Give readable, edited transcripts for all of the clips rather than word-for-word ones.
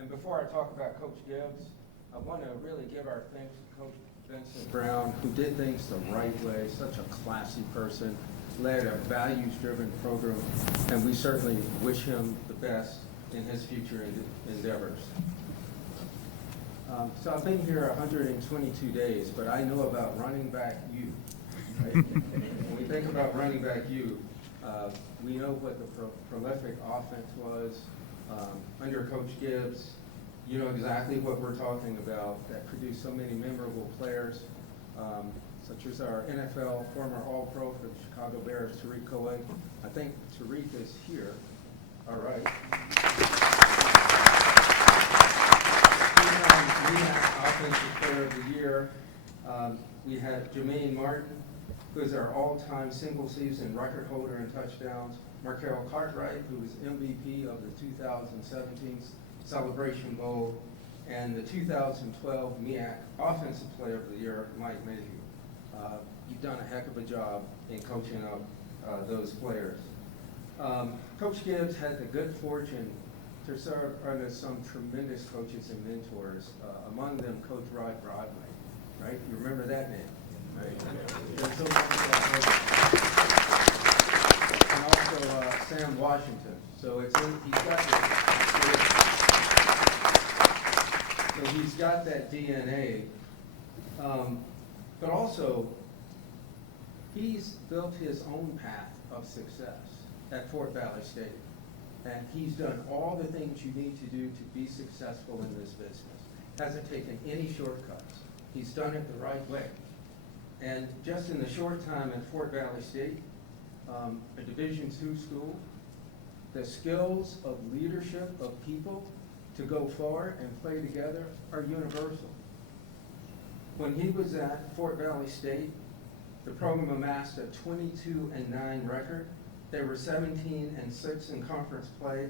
And before I talk about Coach Gibbs, I want to really give our thanks to Coach Vincent Brown, who did things the right way, such a classy person, led a values-driven program, and we certainly wish him the best in his future endeavors. So I've been here 122 days, but I know about running back you. Right? When we think about running back you, we know what the prolific offense was under Coach Gibbs. You know exactly what we're talking about, that produced so many memorable players, such as our NFL former All-Pro for the Chicago Bears, Tariq Cohen. I think Tariq is here. All right. Offensive Player of the Year. We had Jermaine Martin, who is our all-time single-season record holder in touchdowns. Markel Cartwright, who was MVP of the 2017 Celebration Bowl, and the 2012 MEAC Offensive Player of the Year, Mike Mayhew. You've done a heck of a job in coaching up those players. Coach Gibbs had the good fortune to serve under some tremendous coaches and mentors, among them Coach Rod Broadway, right? You remember that name, right? There's so much about and also Sam Washington. So he's got that DNA, but also he's built his own path of success at Fort Valley State. And he's done all the things you need to do to be successful in this business. Hasn't taken any shortcuts. He's done it the right way. And just in the short time at Fort Valley State, a Division II school, the skills of leadership of people to go forward and play together are universal. When he was at Fort Valley State, the program amassed a 22-9 record. They were 17-6 in conference play.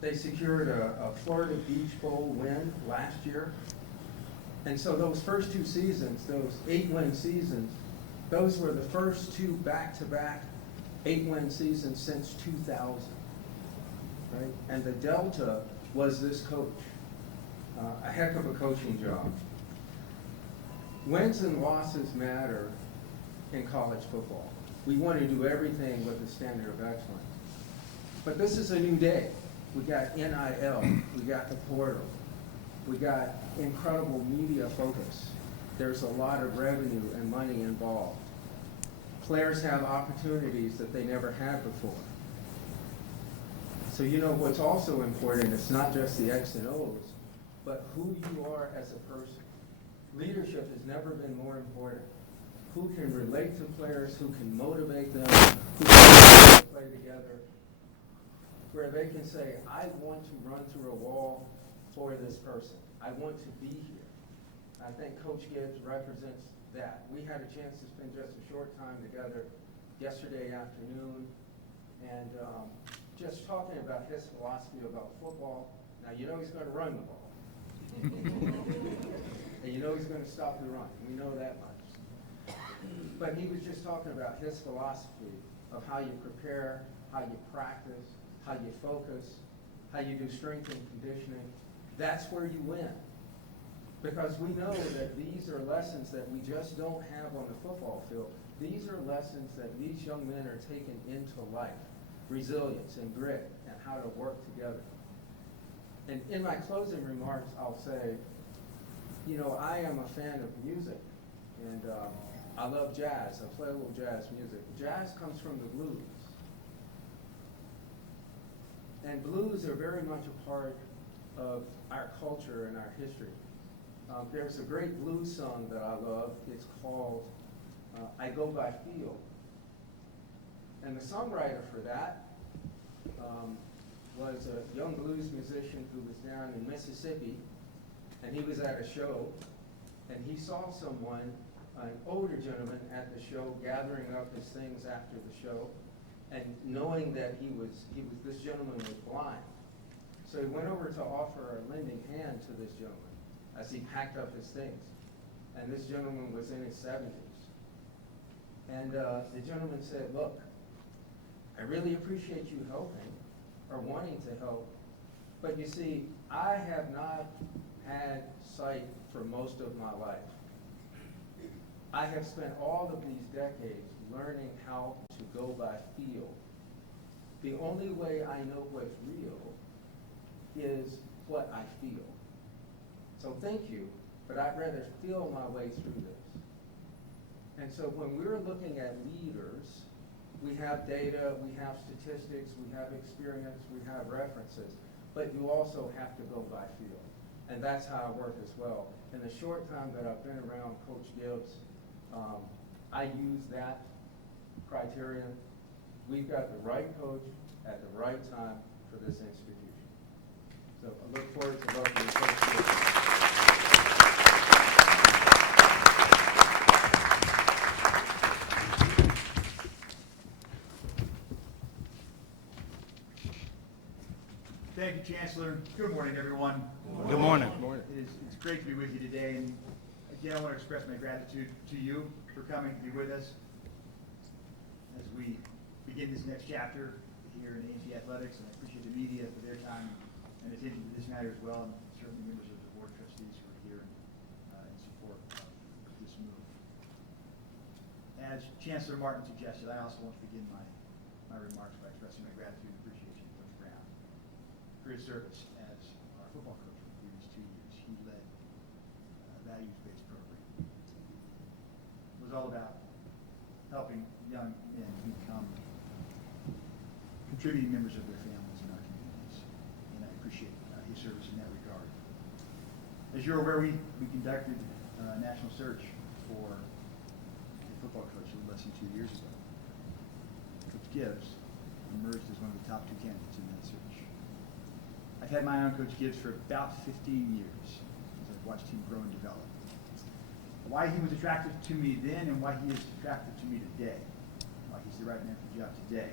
They secured a Florida Beach Bowl win last year. And so those first two seasons, those 8-win seasons, those were the first two back-to-back 8-win seasons since 2000, right? And the delta was this coach. A heck of a coaching job. Wins and losses matter in college football. We want to do everything with the standard of excellence. But this is a new day. We got NIL, we got the portal, we got incredible media focus. There's a lot of revenue and money involved. Players have opportunities that they never had before. So you know what's also important, it's not just the X and O's, but who you are as a person. Leadership has never been more important. Who can relate to players, who can motivate them, who can play together, where they can say, I want to run through a wall for this person. I want to be here. I think Coach Gibbs represents that. We had a chance to spend just a short time together yesterday afternoon, and just talking about his philosophy about football. Now, you know he's going to run the ball. And you know he's going to stop the run. We know that much. But he was just talking about his philosophy of how you prepare, how you practice, how you focus, how you do strength and conditioning. That's where you win. Because we know that these are lessons that we just don't have on the football field. These are lessons that these young men are taking into life. Resilience and grit and how to work together. And in my closing remarks, I'll say, you know, I am a fan of music. And I love jazz. I play a little jazz music. Jazz comes from the blues. And blues are very much a part of our culture and our history. There's a great blues song that I love. It's called I Go By Feel. And the songwriter for that was a young blues musician who was down in Mississippi, and he was at a show, and he saw someone, an older gentleman at the show, gathering up his things after the show, and knowing that this gentleman was blind. So he went over to offer a lending hand to this gentleman as he packed up his things. And this gentleman was in his 70s. And the gentleman said, look, I really appreciate you helping or wanting to help, But you see, I have not had sight for most of my life. I have spent all of these decades learning how to go by feel. The only way I know what's real is what I feel. So thank you, but I'd rather feel my way through this. And so when we're looking at leaders, we have data, we have statistics, we have experience, we have references, but you also have to go by feel. And that's how I work as well. In the short time that I've been around Coach Gibbs, I use that criterion. We've got the right coach at the right time for this institution. So I look forward to welcoming Coach Gibbs. Thank you, Chancellor. Good morning, everyone. Good morning. It's great to be with you today, and again, I want to express my gratitude to you for coming to be with us as we begin this next chapter here in A&T Athletics, and I appreciate the media for their time and attention to this matter as well, and certainly members of the board of trustees who are here in support of this move. As Chancellor Martin suggested, I also want to begin my remarks by expressing my gratitude and appreciation to Coach Brown for his service as our football coach for the previous 2 years. He led a values-based program. It was all about helping young men become contributing members of their families in our communities. And I appreciate his service in that regard. As you're aware, we conducted a national search for a football coach a little less than 2 years ago. Coach Gibbs emerged as one of the top 2 candidates in that search. I've had my eye on Coach Gibbs for about 15 years as I've watched him grow and develop. Why he was attractive to me then and why he is attractive to me today, why he's the right man for the job today.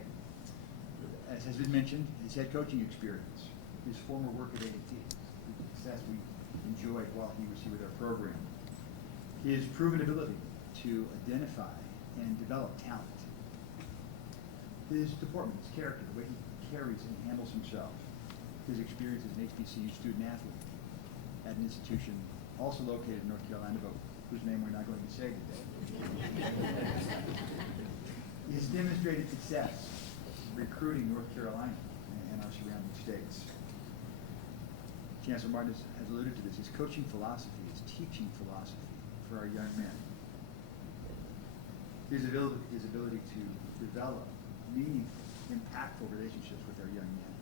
As has been mentioned, his head coaching experience, his former work at A&T, the success we enjoyed while he was here with our program, his proven ability to identify and develop talent, his deportment, his character, the way he carries and handles himself, his experience as an HBCU student athlete at an institution also located in North Carolina, but whose name we're not going to say today. His demonstrated success recruiting North Carolina and our surrounding states. Chancellor Martin has alluded to this. His coaching philosophy, his teaching philosophy for our young men. His ability to develop meaningful, impactful relationships with our young men.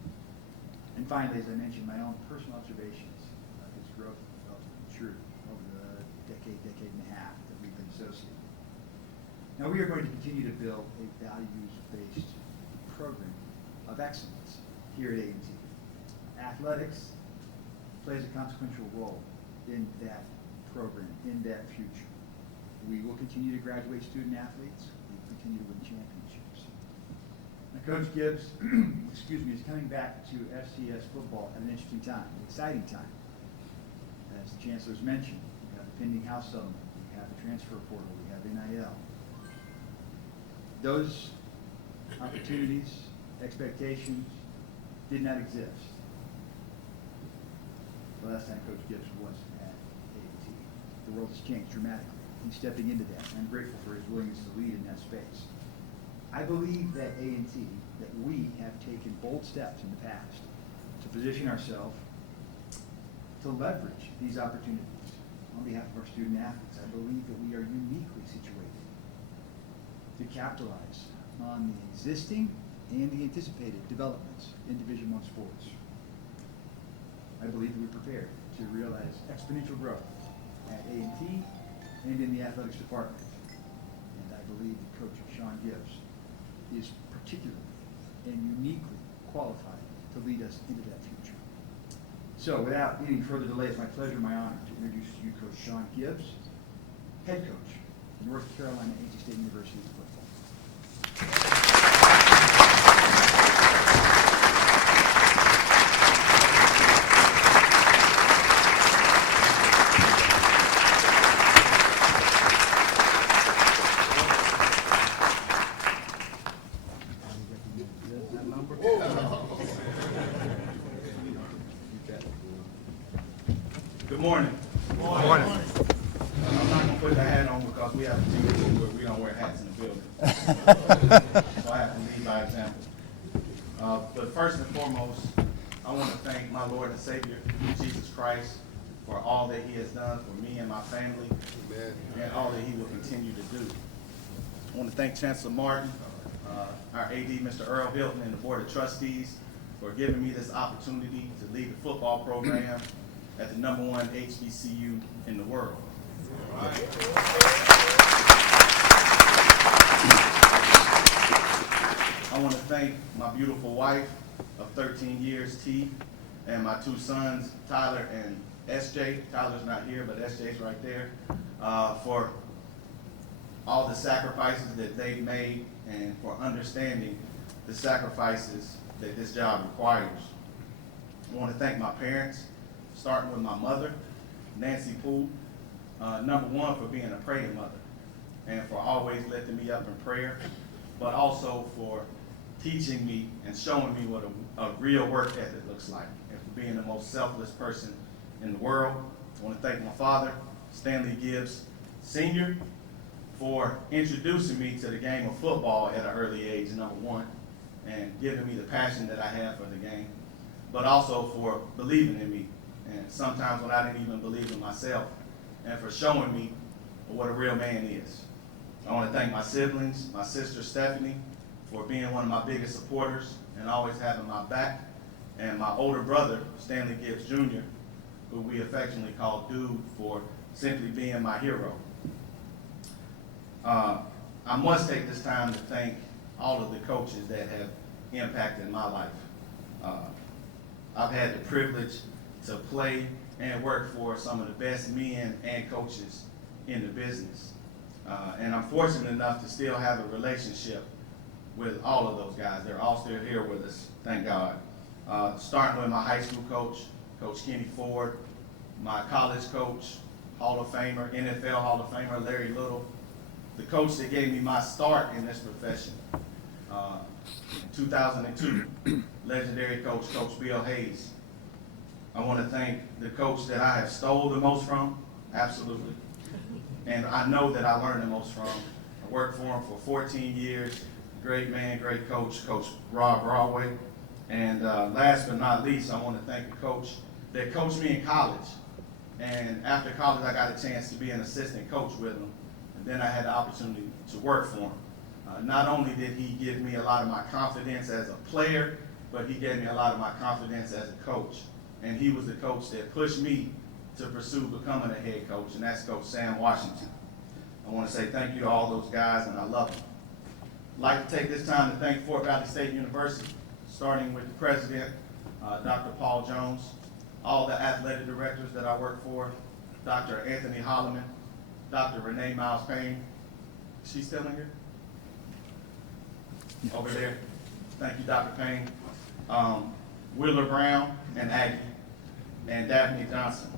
And finally, as I mentioned, my own personal observations of his growth and development and maturity over the decade and a half that we've been associated. Now we are going to continue to build a values-based program of excellence here at A&T. Athletics plays a consequential role in that program, in that future. We will continue to graduate student athletes. We will continue to win championships. Now, Coach Gibbs, is coming back to FCS football at an interesting time, an exciting time. As the Chancellor's mentioned, we have the pending House settlement, we have the transfer portal, we have NIL. Those opportunities, expectations did not exist the last time Coach Gibbs was at A&T. The world has changed dramatically. He's stepping into that, and I'm grateful for his willingness to lead in that space. I believe that A&T, that we have taken bold steps in the past to position ourselves to leverage these opportunities on behalf of our student athletes. I believe that we are uniquely situated to capitalize on the existing and the anticipated developments in Division I sports. I believe that we're prepared to realize exponential growth at A&T and in the athletics department. And I believe that Coach Shawn Gibbs is particularly and uniquely qualified to lead us into that future. So without any further delay, it's my pleasure and my honor to introduce to you Coach Shawn Gibbs, head coach of North Carolina A&T State University football. Good morning. Good morning. I'm not gonna put the hat on because we have a team where we don't wear hats in the building. So I have to lead by example. But first and foremost, I want to thank my Lord and Savior, Jesus Christ, for all that he has done for me and my family, and all that he will continue to do. I want to thank Chancellor Martin, our AD, Mr. Earl Hilton, and the Board of Trustees for giving me this opportunity to lead the football program at the #1 HBCU in the world. I want to thank my beautiful wife of 13 years, T, and my two sons, Tyler and SJ. Tyler's not here, but SJ's right there, for all the sacrifices that they've made and for understanding the sacrifices that this job requires. I want to thank my parents, starting with my mother, Nancy Poole, #1 for being a praying mother and for always lifting me up in prayer, but also for teaching me and showing me what a real work ethic looks like, and for being the most selfless person in the world. I want to thank my father, Stanley Gibbs Sr., for introducing me to the game of football at an early age, #1, and giving me the passion that I have for the game, but also for believing in me, and sometimes when I didn't even believe in myself, and for showing me what a real man is. I want to thank my siblings, my sister Stephanie, for being one of my biggest supporters and always having my back, and my older brother, Stanley Gibbs Jr., who we affectionately call Dude, for simply being my hero. I must take this time to thank all of the coaches that have impacted my life. I've had the privilege to play and work for some of the best men and coaches in the business. And I'm fortunate enough to still have a relationship with all of those guys. They're all still here with us, thank God. Starting with my high school coach, Coach Kenny Ford, my college coach, Hall of Famer, NFL Hall of Famer, Larry Little, the coach that gave me my start in this profession. In 2002, legendary coach, Coach Bill Hayes. I want to thank the coach that I have stole the most from, absolutely. And I know that I learned the most from. I worked for him for 14 years. Great man, great coach, Coach Rob Broadway. And last but not least, I want to thank the coach that coached me in college. And after college, I got a chance to be an assistant coach with him. And then I had the opportunity to work for him. Not only did he give me a lot of my confidence as a player, but he gave me a lot of my confidence as a coach. And he was the coach that pushed me to pursue becoming a head coach, and that's Coach Sam Washington. I want to say thank you to all those guys, and I love them. I'd like to take this time to thank Fort Valley State University, starting with the president, Dr. Paul Jones, all the athletic directors that I work for, Dr. Anthony Holloman, Dr. Renee Miles Payne. Is she still in here? Over there. Thank you, Dr. Payne. Wheeler Brown and Aggie, and Daphne Johnson.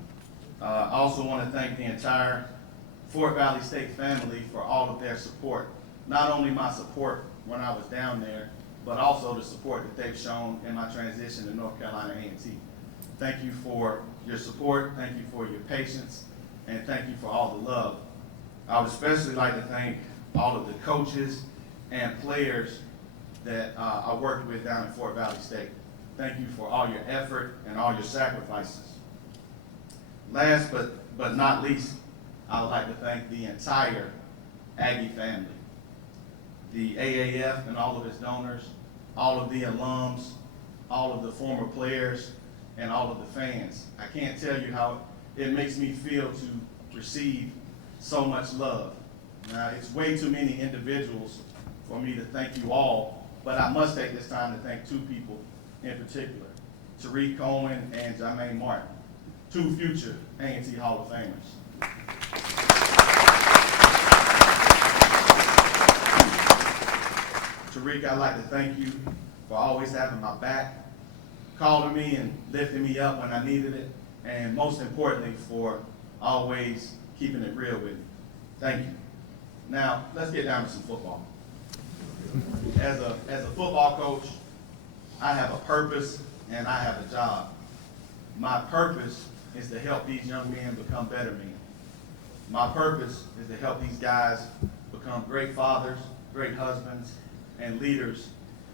I also want to thank the entire Fort Valley State family for all of their support. Not only my support when I was down there, but also the support that they've shown in my transition to North Carolina A&T. Thank you for your support, thank you for your patience, and thank you for all the love. I would especially like to thank all of the coaches and players that I worked with down in Fort Valley State. Thank you for all your effort and all your sacrifices. Last but not least, I would like to thank the entire Aggie family, the AAF and all of its donors, all of the alums, all of the former players, and all of the fans. I can't tell you how it makes me feel to receive so much love. Now, it's way too many individuals for me to thank you all, but I must take this time to thank two people in particular, Tariq Cohen and Jermaine Martin, two future A&T Hall of Famers. Tariq, I'd like to thank you for always having my back, calling me and lifting me up when I needed it, and most importantly, for always keeping it real with me. Thank you. Now, let's get down to some football. As a football coach, I have a purpose and I have a job. My purpose is to help these young men become better men. My purpose is to help these guys become great fathers, great husbands, and leaders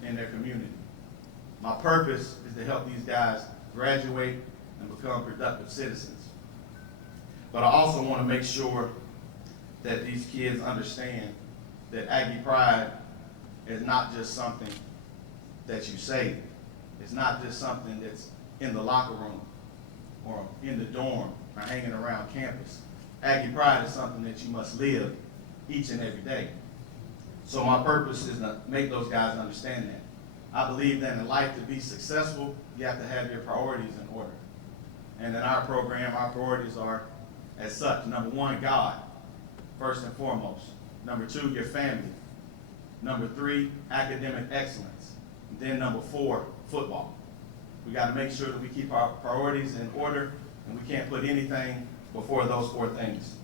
in their community. My purpose is to help these guys graduate and become productive citizens. But I also want to make sure that these kids understand that Aggie Pride is not just something that you say. It's not just something that's in the locker room or in the dorm or hanging around campus. Aggie Pride is something that you must live each and every day. So my purpose is to make those guys understand that. I believe that in life, to be successful, you have to have your priorities in order. And in our program, our priorities are as such. Number one, God, first and foremost. Number two, your family. Number three, academic excellence. And then number four, football. We got to make sure that we keep our priorities in order, and we can't put anything before those four things.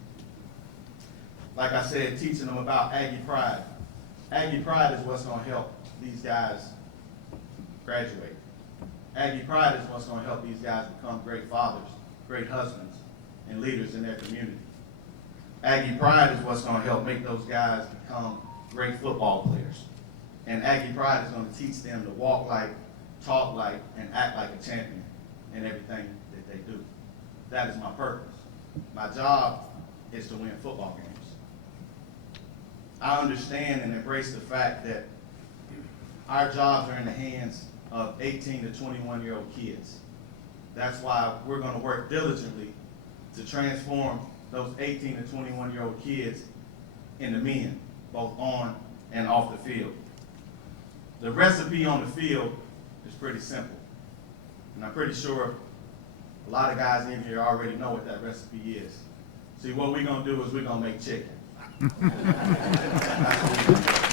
Like I said, teaching them about Aggie Pride. Aggie Pride is what's going to help these guys graduate. Aggie Pride is what's going to help these guys become great fathers, great husbands, and leaders in their community. Aggie Pride is what's going to help make those guys become great football players. And Aggie Pride is going to teach them to walk like, talk like, and act like a champion in everything that they do. That is my purpose. My job is to win football games. I understand and embrace the fact that our jobs are in the hands of 18 to 21-year-old kids. That's why we're going to work diligently to transform those 18 to 21-year-old kids into men, both on and off the field. The recipe on the field is pretty simple. And I'm pretty sure a lot of guys in here already know what that recipe is. See, what we're going to do is we're going to make chicken. That's what we're gonna do.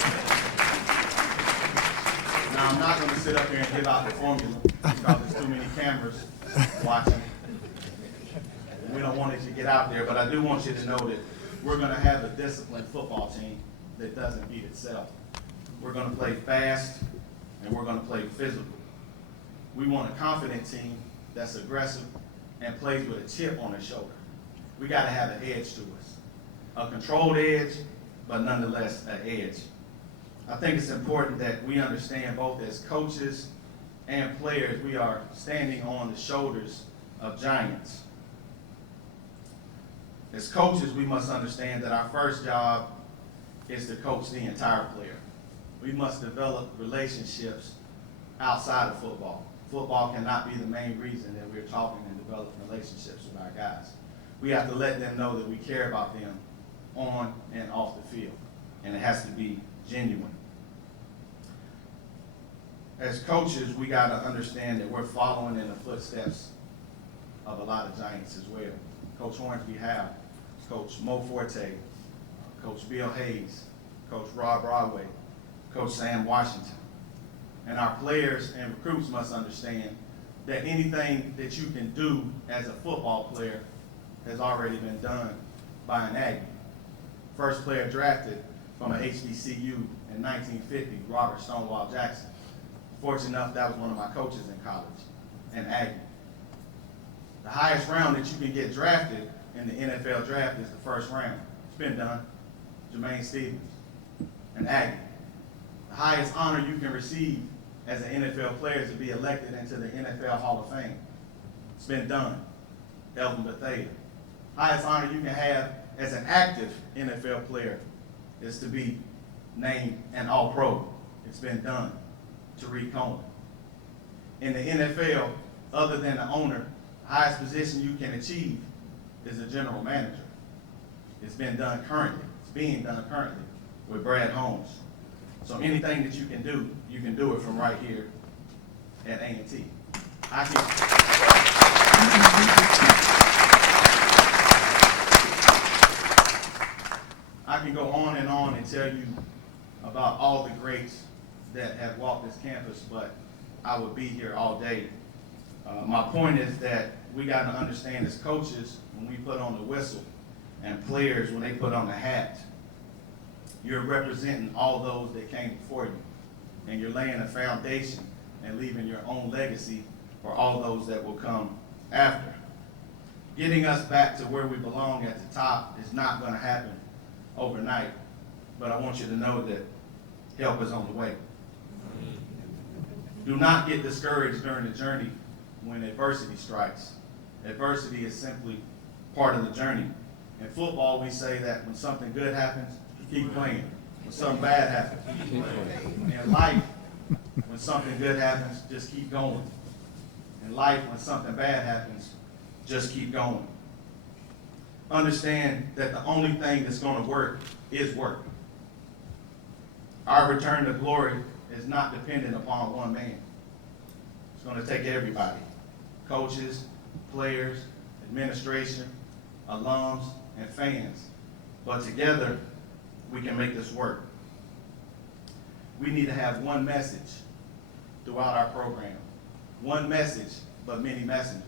Now, I'm not going to sit up here and give out the formula because there's too many cameras watching. We don't want it to get out there, but I do want you to know that we're going to have a disciplined football team that doesn't beat itself. We're going to play fast, and we're going to play physical. We want a confident team that's aggressive and plays with a chip on their shoulder. We got to have an edge to us. A controlled edge, but nonetheless an edge. I think it's important that we understand, both as coaches and players, we are standing on the shoulders of giants. As coaches, we must understand that our first job is to coach the entire player. We must develop relationships outside of football. Football cannot be the main reason that we're talking and developing relationships with our guys. We have to let them know that we care about them on and off the field, and it has to be genuine. As coaches, we got to understand that we're following in the footsteps of a lot of giants as well. Coach Hornsby Howe, Coach Mo Forte, Coach Bill Hayes, Coach Rob Broadway, Coach Sam Washington. And our players and recruits must understand that anything that you can do as a football player has already been done by an Aggie. First player drafted from an HBCU in 1950, Robert Stonewall Jackson. Fortunate enough, that was one of my coaches in college, an Aggie. The highest round that you can get drafted in the NFL draft is the first round. It's been done. Jermaine Stevens, an Aggie. The highest honor you can receive as an NFL player is to be elected into the NFL Hall of Fame. It's been done. Elvin Bethea. Highest honor you can have as an active NFL player is to be named an All-Pro. It's been done. Tariq Coleman. In the NFL, other than the owner, the highest position you can achieve is a general manager. It's been done currently. It's being done currently with Brad Holmes. So anything that you can do it from right here at A&T. I can go on and tell you about all the greats that have walked this campus, but I would be here all day. My point is that we got to understand as coaches, when we put on the whistle, and players, when they put on the hat, you're representing all those that came before you. And you're laying a foundation and leaving your own legacy for all those that will come after. Getting us back to where we belong at the top is not going to happen overnight, but I want you to know that help is on the way. Do not get discouraged during the journey when adversity strikes. Adversity is simply part of the journey. In football, we say that when something good happens, keep playing. When something bad happens, keep playing. In life, when something good happens, just keep going. In life, when something bad happens, just keep going. Understand that the only thing that's going to work is work. Our return to glory is not dependent upon one man. It's going to take everybody. Coaches, players, administration, alums, and fans. But together, we can make this work. We need to have one message throughout our program. One message, but many messengers.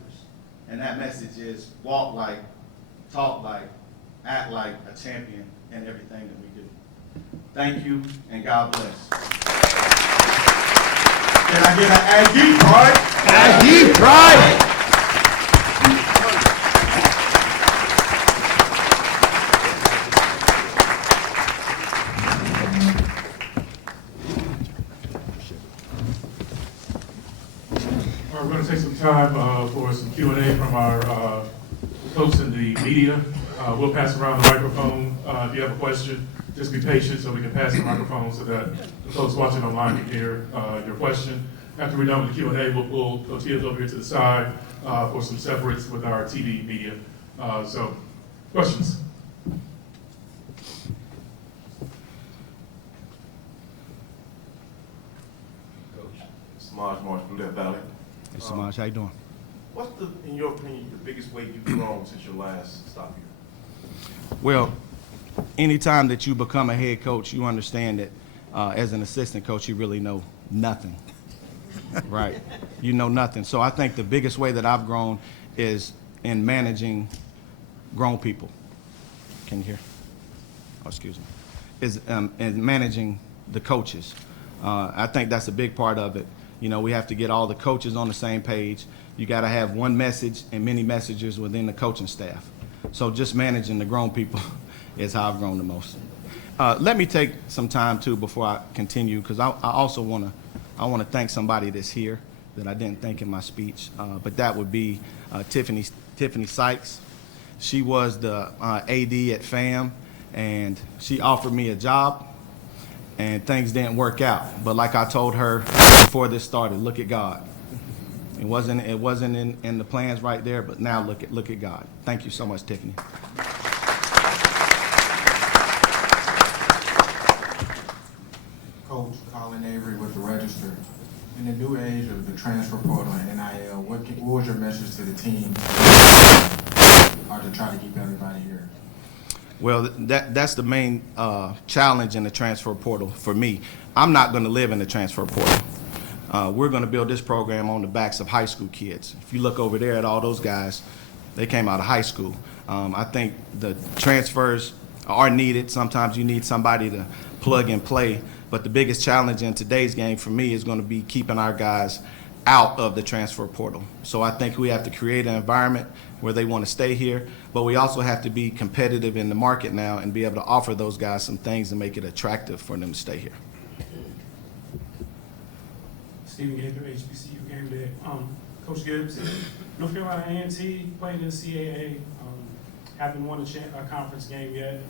And that message is walk like, talk like, act like a champion in everything that we do. Thank you, and God bless. Can I get an Aggie pride? Aggie pride! All right, we're going to take some time for some Q&A from our folks in the media. We'll pass around the microphone. If you have a question, just be patient so we can pass the microphone so that the folks watching online can hear your question. After we're done with the Q&A, we'll pull tortillas over here to the side for some separates with our TV media. So, questions? Coach, Samaj Marsh from Death Valley. Hey, Samaj, how you doing? What's the, in your opinion, the biggest way you've grown since your last stop here? Well, anytime that you become a head coach, you understand that as an assistant coach, you really know nothing, right? You know nothing. So I think the biggest way that I've grown is in managing grown people. Can you hear? Oh, excuse me. Is in managing the coaches. I think that's a big part of it. You know, we have to get all the coaches on the same page. You got to have one message and many messages within the coaching staff. So just managing the grown people is how I've grown the most. Let me take some time too before I continue, because I also want to thank somebody that's here that I didn't thank in my speech, but that would be Tiffany Sykes. She was the AD at FAM, and she offered me a job, and things didn't work out. But like I told her before this started, look at God. It wasn't in the plans right there, but now look at God. Thank you so much, Tiffany. Coach Colin Avery with the Register. In the new age of the transfer portal and NIL, what was your message to the team to try to keep everybody here? Well, that's the main challenge in the transfer portal for me. I'm not going to live in the transfer portal. We're going to build this program on the backs of high school kids. If you look over there at all those guys, they came out of high school. I think the transfers are needed. Sometimes you need somebody to plug and play. But the biggest challenge in today's game for me is going to be keeping our guys out of the transfer portal. So I think we have to create an environment where they want to stay here, but we also have to be competitive in the market now and be able to offer those guys some things and make it attractive for them to stay here. Stephen Gaither, HBCU Game Day. Coach Gibbs, North Carolina A&T played in CAA, haven't won a conference game yet.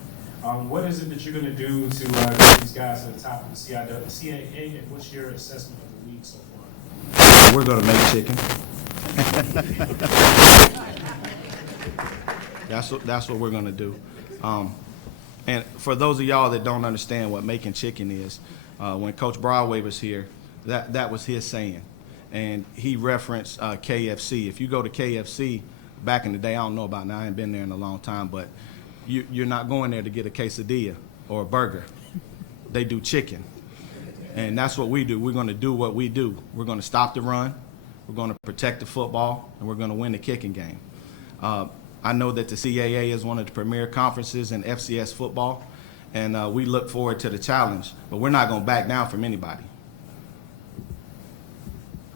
What is it that you're going to do to get these guys to the top of the CAA, and what's your assessment of the league so far? We're going to make chicken. That's what we're going to do. And for those of y'all that don't understand what making chicken is, when Coach Broadway was here, that was his saying. And he referenced KFC. If you go to KFC, back in the day, I don't know about now, I ain't been there in a long time, but you're not going there to get a quesadilla or a burger. They do chicken. And that's what we do. We're going to do what we do. We're going to stop the run. We're going to protect the football, and we're going to win the kicking game. I know that the CAA is one of the premier conferences in FCS football, and we look forward to the challenge. But we're not going to back down from anybody.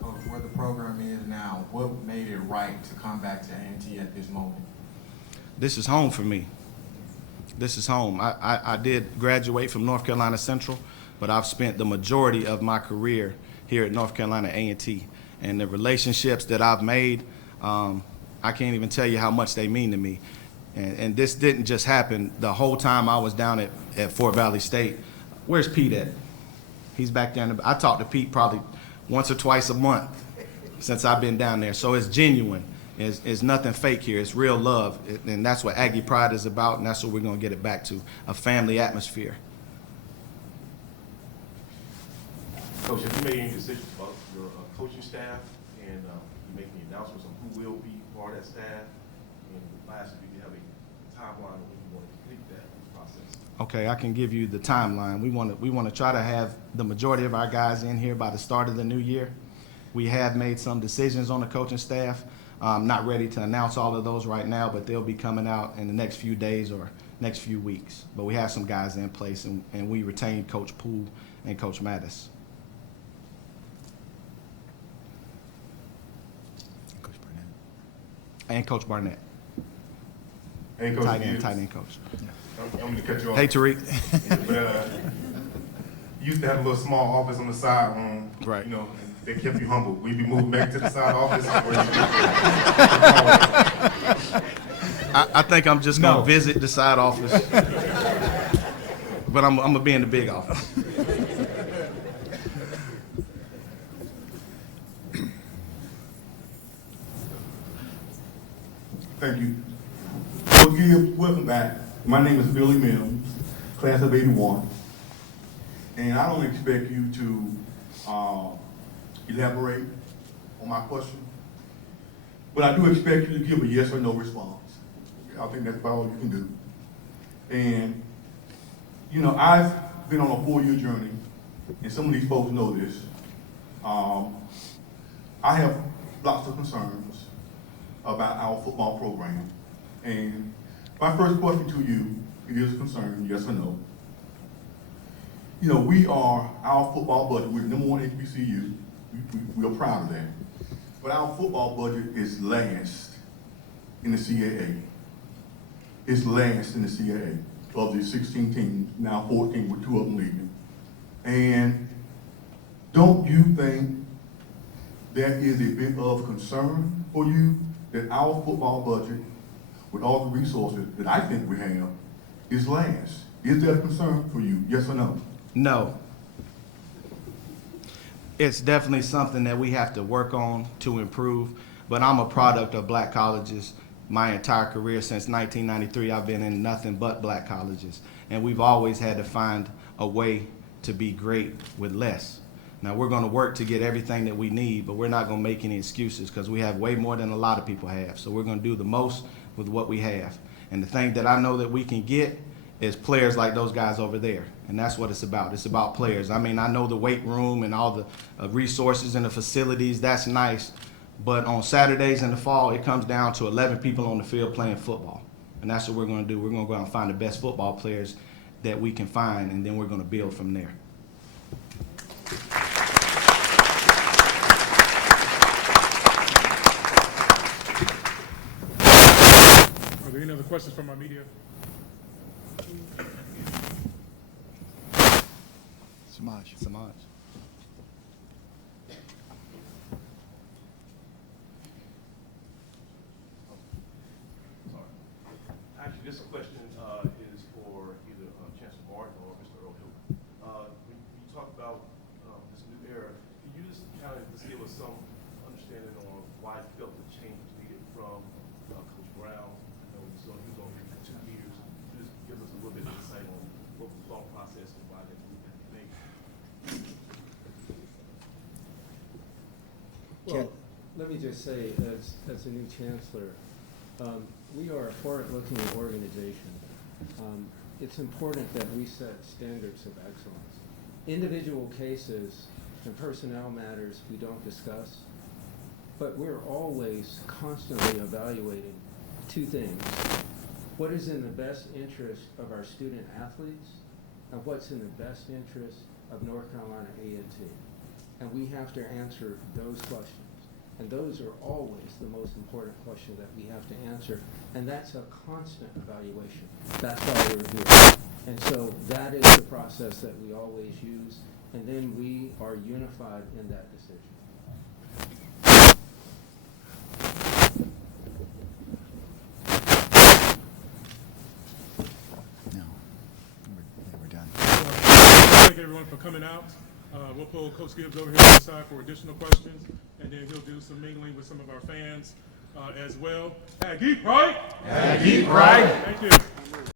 Coach, where the program is now, what made it right to come back to A&T at this moment? This is home for me. This is home. I did graduate from North Carolina Central, but I've spent the majority of my career here at North Carolina A&T. And the relationships that I've made, I can't even tell you how much they mean to me. And this didn't just happen the whole time I was down at Fort Valley State. Where's Pete at? He's back there. I talk to Pete probably once or twice a month since I've been down there. So it's genuine. It's nothing fake here. It's real love. And that's what Aggie Pride is about, and that's what we're going to get it back to, a family atmosphere. Coach, have you made any decisions about your coaching staff and you making the announcements on who will be part of that staff? And lastly, do you have a timeline of when you want to complete that process? Okay, I can give you the timeline. We want to try to have the majority of our guys in here by the start of the new year. We have made some decisions on the coaching staff. I'm not ready to announce all of those right now, but they'll be coming out in the next few days or next few weeks. But we have some guys in place, and we retained Coach Poole and Coach Mattis. Coach Barnett. And Coach Barnett. Hey, Coach Tight Gibbs. end coach. I'm going to cut you off. Hey, Tariq. But you used to have a little small office on the side, Right. You know, they kept you humble. Will you be moving back to the side office? I think I'm just going to visit the side office, but I'm going to be in the big office. Thank you. Coach Gibbs, welcome back. My name is Billy Mills, class of '81. And I don't expect you to elaborate on my question, but I do expect you to give a yes or no response. I think that's about all you can do. And, you know, I've been on a 4-year journey, and some of these folks know this. I have lots of concerns about our football program. And my first question to you, it is a concern, yes or no. You know, our football budget, we're number one HBCU. We are proud of that. But our football budget is last in the CAA. It's last in the CAA. Of the 16 teams, now 14 with 2 of them leaving. And don't you think that is a bit of concern for you that our football budget, with all the resources that I think we have, is last? Is that a concern for you, yes or no? No. It's definitely something that we have to work on to improve, but I'm a product of black colleges. My entire career since 1993, I've been in nothing but black colleges, and we've always had to find a way to be great with less. Now, we're going to work to get everything that we need, but we're not going to make any excuses because we have way more than a lot of people have. So we're going to do the most with what we have. And the thing that I know that we can get is players like those guys over there. And that's what it's about. It's about players. I mean, I know the weight room and all the resources and the facilities, that's nice. But on Saturdays in the fall, it comes down to 11 people on the field playing football. And that's what we're going to do. We're going to go out and find the best football players that we can find, and then we're going to build from there. Are there any other questions from our media? Samaj. Actually, this question is for either Chancellor Martin or Mr. Earl Hill. When you talk about this new era, can you just kind of just give us some understanding on why you felt the change was needed from Coach Brown? You know, so he was on here for 2 years. Just give us a little bit of insight on what the thought process and why that move had to be made. Well, let me just say, as a new chancellor, we are a forward-looking organization. It's important that we set standards of excellence. Individual cases and personnel matters we don't discuss, but we're always constantly evaluating 2 things. What is in the best interest of our student athletes, and what's in the best interest of North Carolina A&T? And we have to answer those questions. And those are always the most important question that we have to answer. And that's a constant evaluation. That's why we're here. And so that is the process that we always use. And then we are unified in that decision. No, we're done. Thank everyone for coming out. We'll pull Coach Gibbs over here to the side for additional questions, and then he'll do some mingling with some of our fans as well. Aggie, right? Aggie, right? Thank you.